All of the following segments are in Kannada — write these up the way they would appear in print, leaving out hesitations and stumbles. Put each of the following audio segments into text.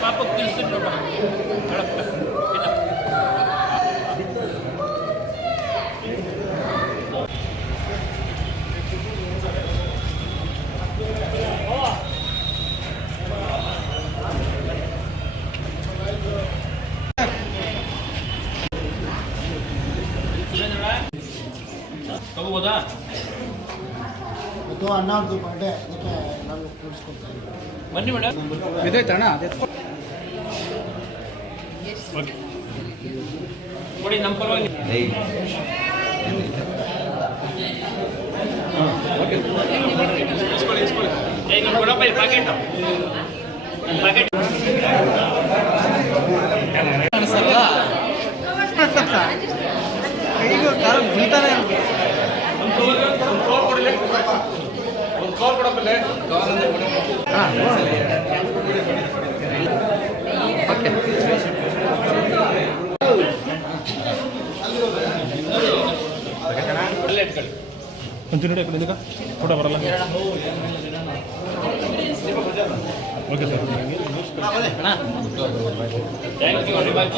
ಪಾಪಕ್ಕೆ ತಿಳಿಸ್ತೀನಿ ನೋಡೋಣ. ತಗೋಬೋದಾ? ಇದು ಅಣ್ಣವ್ರದ್ದು ಬರ್ಡೇ, ಅದಕ್ಕೆ ನಾನು ಕೂರಿಸ್ಕೊಡ್ತೀನಿ. ಬನ್ನಿ ಮೇಡಮ್. ಇದಾಯ್ತು ಅಣ್ಣ, ಅದೇ ಕೊಡಿ ನಮ್ಮ ಪರವಾಗಿ. ಇಸ್ಕೊಳ್ಳಿ. ಈಗ ಕೊಡಪ್ಪ ಈ ಪ್ಯಾಕೆಟ್. ಕಾಣಿಸ್ತಲ್ಲ ಈಗ ಕಾರ ಬೀಳ್ತಾನೆ. ಓಕೆ ಒಂಚೂರು ನೋಡಿ ಕಡೆ ಫೋಟೋ ಬರಲ್ಲ. Okay sir. Thank you very much.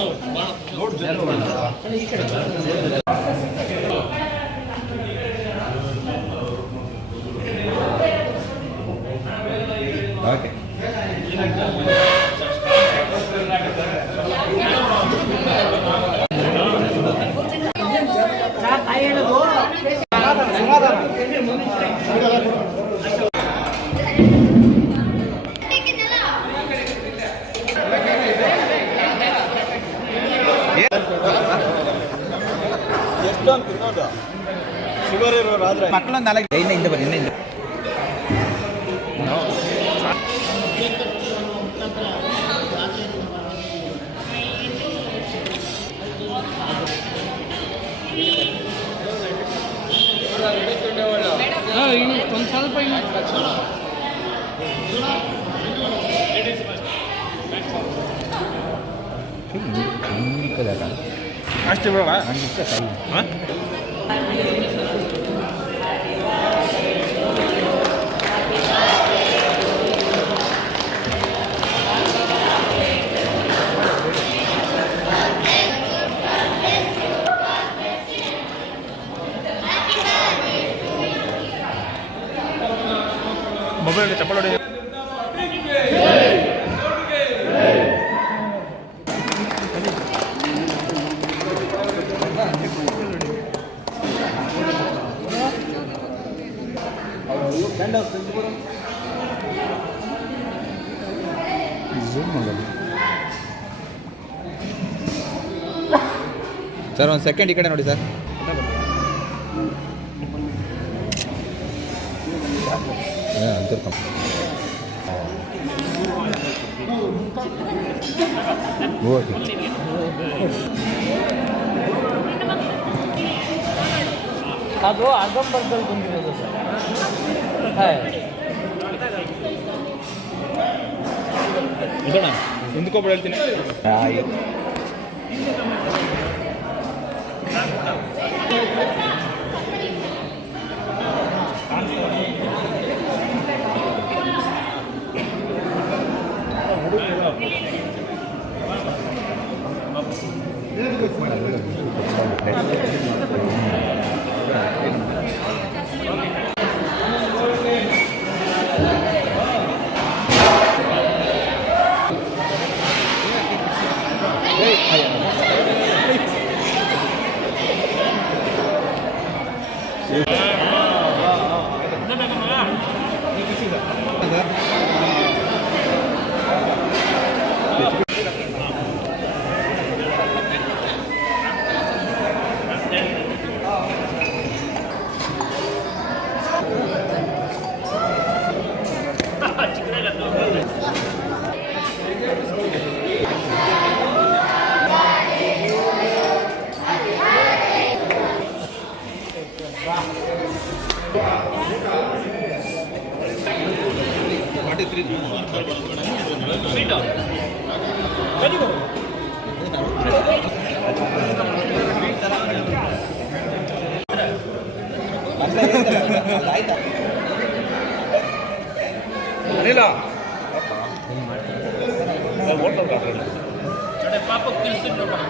Okay ಎಷ್ಟೊಂದು ತಿನ್ನೋದು ಶುಗರ್ ಇರೋರು ಆದರೆ ಮಕ್ಕಳೊಂದು ನಾಲ್ಕು ಹಿಂದೆ ಬನ್ನಿ, ಹಿಂದೆ ಒಂದು ಸ್ವಲ್ಪ ಅಷ್ಟೇ ಬೇಡ. ಹಾಂ ಮೊಬೈಲ್ ಚಪ್ಪಲ್ ಹೊಡಿ. ಸರ್ ಒಂದು ಸೆಕೆಂಡ್ ಈ ಕಡೆ ನೋಡಿ ಸರ್. ಓಕೆ ಅದು ಅರ್ಧಂಬರ್ಧಲ್ಲಿ ಬಂದಿರೋದು ಸರ್. ಹಾಂ ಇದಣ್ಣ ಹಿಂದ್ಕೊಬ್ಬರು ಹೇಳ್ತೀನಿ. ಅನಿಲ ಪಾಪಕ್ಕೆ ತಿಳಿಸಿ ನೋಡೋಣ.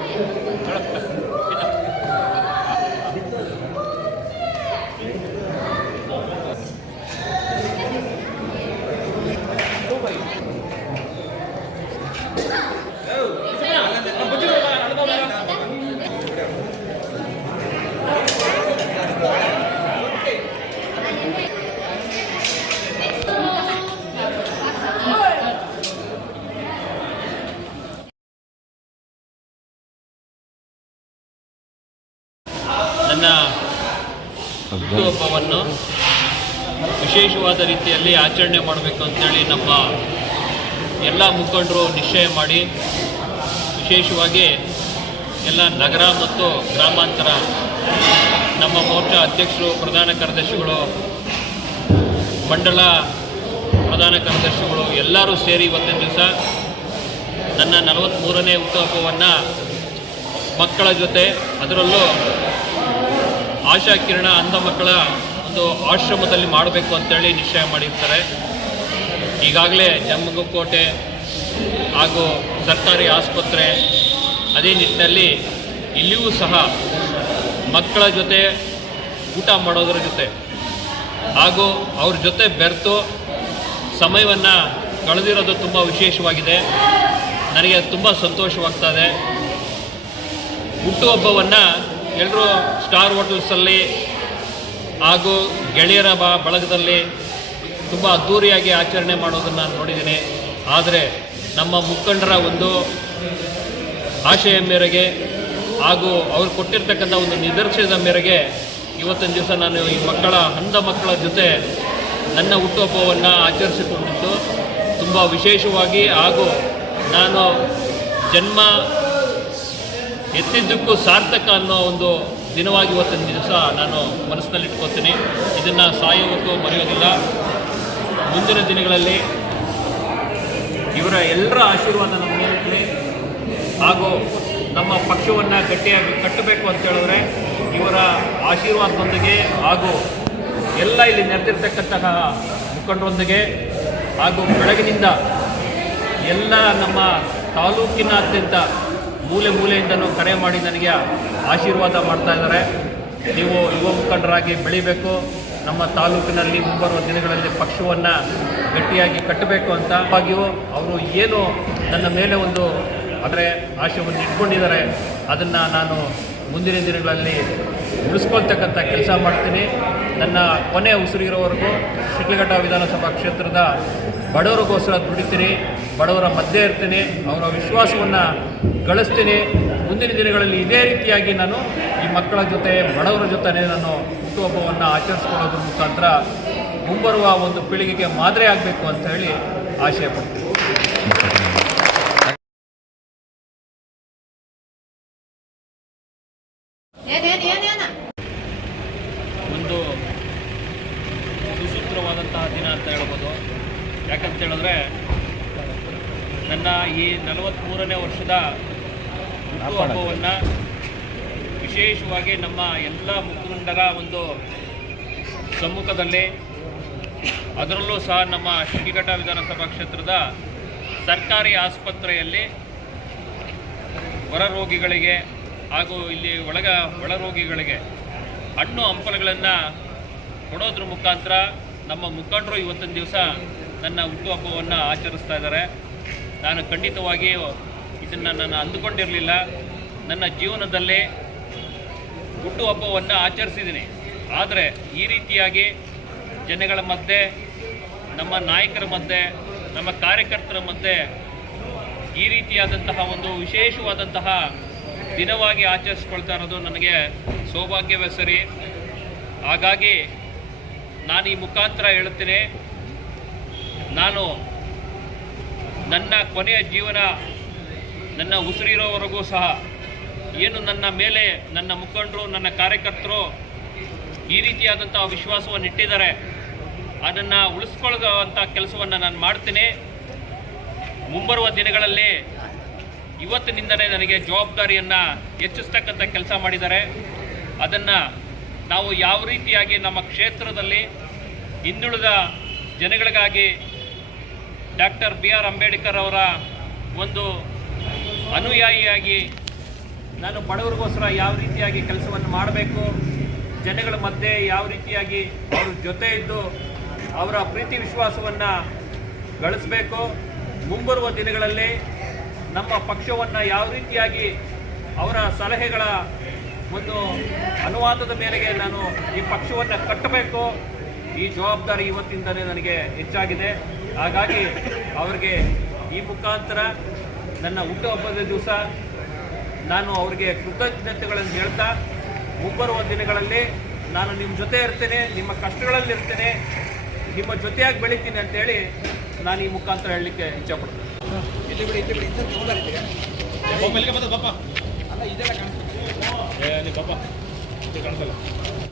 ನನ್ನ ಹುಟ್ಟುಹಬ್ಬವನ್ನು ವಿಶೇಷವಾದ ರೀತಿಯಲ್ಲಿ ಆಚರಣೆ ಮಾಡಬೇಕು ಅಂತೇಳಿ ನಮ್ಮ ಎಲ್ಲ ಮುಖಂಡರು ನಿಶ್ಚಯ ಮಾಡಿ ವಿಶೇಷವಾಗಿ ಎಲ್ಲ ನಗರ ಮತ್ತು ಗ್ರಾಮಾಂತರ ನಮ್ಮ ಮೋರ್ಚಾ ಅಧ್ಯಕ್ಷರು, ಪ್ರಧಾನ ಕಾರ್ಯದರ್ಶಿಗಳು, ಮಂಡಲ ಪ್ರಧಾನ ಕಾರ್ಯದರ್ಶಿಗಳು ಎಲ್ಲರೂ ಸೇರಿ ಇವತ್ತಿನ ದಿವಸ ನನ್ನ 43ನೇ ಹುಟ್ಟುಹಬ್ಬವನ್ನು ಮಕ್ಕಳ ಜೊತೆ, ಅದರಲ್ಲೂ ಆಶಾ ಕಿರಣ ಅಂಧ ಮಕ್ಕಳ ಒಂದು ಆಶ್ರಮದಲ್ಲಿ ಮಾಡಬೇಕು ಅಂತೇಳಿ ನಿಶ್ಚಯ ಮಾಡಿರ್ತಾರೆ. ಈಗಾಗಲೇ ಜಮ್ಮಕೋಟೆ ಹಾಗೂ ಸರ್ಕಾರಿ ಆಸ್ಪತ್ರೆ ಅದೇ ನಿಟ್ಟಿನಲ್ಲಿ ಇಲ್ಲಿಯೂ ಸಹ ಮಕ್ಕಳ ಜೊತೆ ಊಟ ಮಾಡೋದರ ಜೊತೆ ಹಾಗೂ ಅವ್ರ ಜೊತೆ ಬೆರೆತು ಸಮಯವನ್ನು ಕಳೆದಿರೋದು ತುಂಬ ವಿಶೇಷವಾಗಿದೆ. ನನಗೆ ತುಂಬ ಸಂತೋಷವಾಗ್ತದೆ. ಹುಟ್ಟುಹಬ್ಬವನ್ನು ಎಲ್ಲರೂ ಸ್ಟಾರ್ ಹೋಟೆಲ್ಸಲ್ಲಿ ಹಾಗೂ ಗೆಳೆಯರ ಬಳಗದಲ್ಲಿ ತುಂಬ ಅದ್ಧೂರಿಯಾಗಿ ಆಚರಣೆ ಮಾಡೋದನ್ನು ನಾನು ನೋಡಿದ್ದೀನಿ. ಆದರೆ ನಮ್ಮ ಮುಖಂಡರ ಒಂದು ಆಶಯ ಮೇರೆಗೆ ಹಾಗೂ ಅವ್ರು ಕೊಟ್ಟಿರ್ತಕ್ಕಂಥ ಒಂದು ನಿದರ್ಶನದ ಮೇರೆಗೆ ಇವತ್ತಿನ ದಿವಸ ನಾನು ಈ ಅಂಧ ಮಕ್ಕಳ ಜೊತೆ ನನ್ನ ಹುಟ್ಟುಹಬ್ಬವನ್ನು ಆಚರಿಸಿಕೊಂಡಿದ್ದು ತುಂಬ ವಿಶೇಷವಾಗಿ, ಹಾಗೂ ನಾನು ಜನ್ಮ ಎತ್ತಿದ್ದಕ್ಕೂ ಸಾರ್ಥಕ ಅನ್ನೋ ಒಂದು ದಿನವಾಗಿ ಇವತ್ತಿನ ದಿವಸ ನಾನು ಮನಸ್ಸಿನಲ್ಲಿ ಇಟ್ಕೊತೀನಿ. ಇದನ್ನು ಸಾಯೋವರೆಗೂ ಮರೆಯೋದಿಲ್ಲ. ಮುಂದಿನ ದಿನಗಳಲ್ಲಿ ಇವರ ಎಲ್ಲರ ಆಶೀರ್ವಾದ ನಮ್ಮ ಮೇಲಿರಲಿ, ಹಾಗೂ ನಮ್ಮ ಪಕ್ಷವನ್ನು ಗಟ್ಟಿಯಾಗಿ ಕಟ್ಟಬೇಕು ಅಂತ ಹೇಳಿದ್ರೆ ಇವರ ಆಶೀರ್ವಾದದೊಂದಿಗೆ ಹಾಗೂ ಎಲ್ಲ ಇಲ್ಲಿ ನೆರೆದಿರ್ತಕ್ಕಂತಹ ಮುಖಂಡರೊಂದಿಗೆ ಹಾಗೂ ಬೆಳಗಿನಿಂದ ಎಲ್ಲ ನಮ್ಮ ತಾಲೂಕಿನಾದ್ಯಂತ ಮೂಲೆ ಮೂಲೆಯಿಂದಲೂ ಕರೆ ಮಾಡಿ ನನಗೆ ಆಶೀರ್ವಾದ ಮಾಡ್ತಾ ಇದ್ದಾರೆ. ನೀವು ಯುವ ಮುಖಂಡರಾಗಿ ಬೆಳಿಬೇಕು, ನಮ್ಮ ತಾಲೂಕಿನಲ್ಲಿ ಮುಂಬರುವ ದಿನಗಳಲ್ಲಿ ಪಕ್ಷವನ್ನು ಗಟ್ಟಿಯಾಗಿ ಕಟ್ಟಬೇಕು ಅಂತ ಆಗಿಯೂ ಅವರು ಏನು ನನ್ನ ಮೇಲೆ ಒಂದು ಆಶಯವನ್ನು ಇಟ್ಕೊಂಡಿದ್ದಾರೆ, ಅದನ್ನು ನಾನು ಮುಂದಿನ ದಿನಗಳಲ್ಲಿ ಉಳಿಸ್ಕೊಳ್ತಕ್ಕಂಥ ಕೆಲಸ ಮಾಡ್ತೀನಿ. ನನ್ನ ಕೊನೆ ಉಸಿರಿರೋವರೆಗೂ ಶಿಡ್ಲಘಟ್ಟ ವಿಧಾನಸಭಾ ಕ್ಷೇತ್ರದ ಬಡವರಿಗೋಸ್ಕರ ದುಡಿತೀನಿ, ಬಡವರ ಮಧ್ಯೆ ಇರ್ತೀನಿ, ಅವರ ವಿಶ್ವಾಸವನ್ನು ಗಳಿಸ್ತೀನಿ. ಮುಂದಿನ ದಿನಗಳಲ್ಲಿ ಇದೇ ರೀತಿಯಾಗಿ ನಾನು ಈ ಮಕ್ಕಳ ಜೊತೆ, ಬಡವರ ಜೊತೆ ನಾನು ಹುಟ್ಟುಹಬ್ಬವನ್ನು ಆಚರಿಸ್ಕೊಳ್ಳೋದ್ರ ಮುಖಾಂತರ ಮುಂಬರುವ ಒಂದು ಪೀಳಿಗೆಗೆ ಮಾದರಿ ಆಗಬೇಕು ಅಂತ ಹೇಳಿ ಆಶಯ ಪಡ್ತೀನಿ. ಒಂದು ಸುಸೂತ್ರವಾದಂತಹ ದಿನ ಅಂತ ಹೇಳ್ಬೋದು. ಯಾಕಂತ ಹೇಳಿದ್ರೆ ನನ್ನ ಈ 43ನೇ ವರ್ಷದ ಹುಟ್ಟುಹಬ್ಬವನ್ನು ವಿಶೇಷವಾಗಿ ನಮ್ಮ ಎಲ್ಲ ಮುಖಂಡರ ಒಂದು ಸಮ್ಮುಖದಲ್ಲಿ, ಅದರಲ್ಲೂ ಸಹ ನಮ್ಮ ಶಿಡ್ಲಘಟ್ಟ ವಿಧಾನಸಭಾ ಕ್ಷೇತ್ರದ ಸರ್ಕಾರಿ ಆಸ್ಪತ್ರೆಯಲ್ಲಿ ಹೊರ ರೋಗಿಗಳಿಗೆ ಹಾಗೂ ಇಲ್ಲಿ ಒಳ ರೋಗಿಗಳಿಗೆ ಹಣ್ಣು ಹಂಪಲುಗಳನ್ನು ಕೊಡೋದ್ರ ಮುಖಾಂತರ ನಮ್ಮ ಮುಖಂಡರು ಇವತ್ತಿನ ದಿವಸ ನನ್ನ ಹುಟ್ಟುಹಬ್ಬವನ್ನು ಆಚರಿಸ್ತಾ ಇದ್ದಾರೆ. ನಾನು ಖಂಡಿತವಾಗಿ ಇದನ್ನು ನಾನು ಅಂದುಕೊಂಡಿರಲಿಲ್ಲ. ನನ್ನ ಜೀವನದಲ್ಲಿ ಹುಟ್ಟುಹಬ್ಬವನ್ನು ಆಚರಿಸಿದ್ದೀನಿ, ಆದರೆ ಈ ರೀತಿಯಾಗಿ ಜನಗಳ ಮಧ್ಯೆ, ನಮ್ಮ ನಾಯಕರ ಮಧ್ಯೆ, ನಮ್ಮ ಕಾರ್ಯಕರ್ತರ ಮಧ್ಯೆ ಈ ರೀತಿಯಾದಂತಹ ಒಂದು ವಿಶೇಷವಾದಂತಹ ದಿನವಾಗಿ ಆಚರಿಸ್ಕೊಳ್ತಾ ಇರೋದು ನನಗೆ ಸೌಭಾಗ್ಯವೇ ಸರಿ. ಹಾಗಾಗಿ ನಾನು ಈ ಮುಖಾಂತರ ಹೇಳುತ್ತೇನೆ, ನಾನು ನನ್ನ ಕೊನೆಯ ಜೀವನ, ನನ್ನ ಉಸಿರಿರೋವರೆಗೂ ಸಹ ಏನು ನನ್ನ ಮೇಲೆ ನನ್ನ ಮುಖಂಡರು, ನನ್ನ ಕಾರ್ಯಕರ್ತರು ಈ ರೀತಿಯಾದಂಥ ವಿಶ್ವಾಸವನ್ನು ಇಟ್ಟಿದ್ದಾರೆ, ಅದನ್ನು ಉಳಿಸ್ಕೊಳ್ಳುವಂಥ ಕೆಲಸವನ್ನು ನಾನು ಮಾಡ್ತೀನಿ. ಮುಂಬರುವ ದಿನಗಳಲ್ಲಿ ಇವತ್ತಿನಿಂದಲೇ ನನಗೆ ಜವಾಬ್ದಾರಿಯನ್ನು ಹೆಚ್ಚಿಸ್ತಕ್ಕಂಥ ಕೆಲಸ ಮಾಡಿದ್ದಾರೆ. ಅದನ್ನು ನಾವು ಯಾವ ರೀತಿಯಾಗಿ ನಮ್ಮ ಕ್ಷೇತ್ರದಲ್ಲಿ ಹಿಂದುಳಿದ ಜನಗಳಿಗಾಗಿ ಡಾಕ್ಟರ್ BR ಅಂಬೇಡ್ಕರ್ ಅವರ ಒಂದು ಅನುಯಾಯಿಯಾಗಿ ನಾನು ಬಡವರಿಗೋಸ್ಕರ ಯಾವ ರೀತಿಯಾಗಿ ಕೆಲಸವನ್ನು ಮಾಡಬೇಕು, ಜನಗಳ ಮಧ್ಯೆ ಯಾವ ರೀತಿಯಾಗಿ ಅವ್ರ ಜೊತೆ ಇದ್ದು ಅವರ ಪ್ರೀತಿ ವಿಶ್ವಾಸವನ್ನು ಗಳಿಸಬೇಕು, ಮುಂಬರುವ ದಿನಗಳಲ್ಲಿ ನಮ್ಮ ಪಕ್ಷವನ್ನು ಯಾವ ರೀತಿಯಾಗಿ ಅವರ ಸಲಹೆಗಳ ಒಂದು ಅನುವಾದದ ಮೇರೆಗೆ ನಾನು ಈ ಪಕ್ಷವನ್ನು ಕಟ್ಟಬೇಕು, ಈ ಜವಾಬ್ದಾರಿ ಇವತ್ತಿಂದಲೇ ನನಗೆ ಹೆಚ್ಚಾಗಿದೆ. ಹಾಗಾಗಿ ಅವರಿಗೆ ಈ ಮುಖಾಂತರ ನನ್ನ ಹುಟ್ಟುಹಬ್ಬದ ದಿವಸ ನಾನು ಅವರಿಗೆ ಕೃತಜ್ಞತೆಗಳನ್ನು ಹೇಳ್ತಾ, ಮುಂಬರುವ ದಿನಗಳಲ್ಲಿ ನಾನು ನಿಮ್ಮ ಜೊತೆ ಇರ್ತೇನೆ, ನಿಮ್ಮ ಕಷ್ಟಗಳಲ್ಲಿ ಇರ್ತೇನೆ, ನಿಮ್ಮ ಜೊತೆಯಾಗಿ ಬೆಳಿತೀನಿ ಅಂತೇಳಿ ನಾನು ಈ ಮುಖಾಂತರ ಹೇಳಲಿಕ್ಕೆ ಇಚ್ಛಪಡ್ತೇನೆ. ಪಾಪ